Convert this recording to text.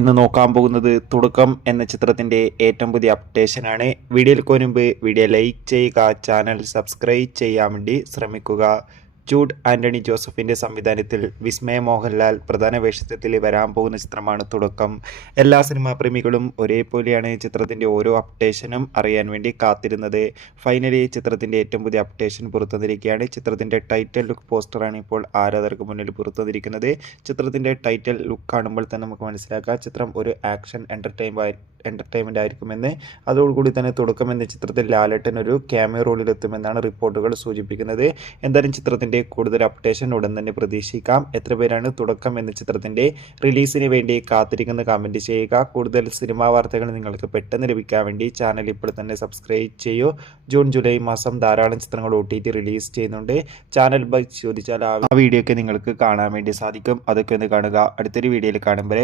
ഇന്ന് നോക്കാൻ പോകുന്നത് തുടക്കം എന്ന ചിത്രത്തിന്റെ ഏറ്റവും പുതിയ അപ്ഡേഷനാണ്. വീഡിയോയിൽ മുൻപ് വീഡിയോ ലൈക്ക് ചെയ്യുക, ചാനൽ സബ്സ്ക്രൈബ് ചെയ്യാൻ വേണ്ടി ശ്രമിക്കുക. ജൂഡ് ആന്റണി ജോസഫിന്റെ സംവിധാനത്തിൽ വിസ്മയ മോഹൻലാൽ പ്രധാന വേഷത്തിൽ വരാൻ പോകുന്ന ചിത്രമാണ് തുടക്കം. എല്ലാ സിനിമാ പ്രേമികളും ഒരേപോലെയാണ് ചിത്രത്തിന്റെ ഓരോ അപ്ഡേഷനും അറിയാൻ വേണ്ടി കാത്തിരുന്നത്. ഫൈനലി ചിത്രത്തിന്റെ ഏറ്റവും പുതിയ അപ്ഡേഷൻ പുറത്തുവന്നിരിക്കുകയാണ്. ചിത്രത്തിന്റെ ടൈറ്റിൽ ലുക്ക് പോസ്റ്ററാണ് ഇപ്പോൾ ആരാധകർക്ക് മുന്നിൽ പുറത്തുവന്നിരിക്കുന്നത്. ചിത്രത്തിന്റെ ടൈറ്റിൽ ലുക്ക് കാണുമ്പോൾ തന്നെ നമുക്ക് മനസ്സിലാക്കാം ചിത്രം ഒരു ആക്ഷൻ എന്റർടൈൻമെന്റ് ആയിരിക്കുമെന്ന്. അതോടുകൂടി തന്നെ തുടക്കം എന്ന ചിത്രത്തിൽ ലാലേട്ടൻ ഒരു ക്യാമിയോ റോളിലെത്തുമെന്നാണ് റിപ്പോർട്ടുകൾ സൂചിപ്പിക്കുന്നത്. എന്തായാലും ചിത്രത്തിന്റെ കൂടുതൽ അപ്ഡേഷൻ ഉടൻ തന്നെ പ്രതീക്ഷിക്കാം. എത്ര പേരാണ് തുടക്കം എന്ന ചിത്രത്തിന്റെ റിലീസിന് വേണ്ടി കാത്തിരിക്കുന്ന കമന്റ് ചെയ്യുക. കൂടുതൽ സിനിമാ വാർത്തകൾ നിങ്ങൾക്ക് പെട്ടെന്ന് ലഭിക്കാൻ വേണ്ടി ചാനൽ ഇപ്പോൾ തന്നെ സബ്സ്ക്രൈബ് ചെയ്യൂ. ജൂൺ ജൂലൈ മാസം ധാരാളം ചിത്രങ്ങൾ OTT റിലീസ് ചെയ്യുന്നുണ്ട്. ചാനൽ ബൈ ചോദിച്ചാൽ ആ വീഡിയോ ഒക്കെ നിങ്ങൾക്ക് കാണാൻ വേണ്ടി സാധിക്കും. അതൊക്കെ ഒന്ന് കാണുക. അടുത്തൊരു വീഡിയോയിൽ കാണുമ്പോൾ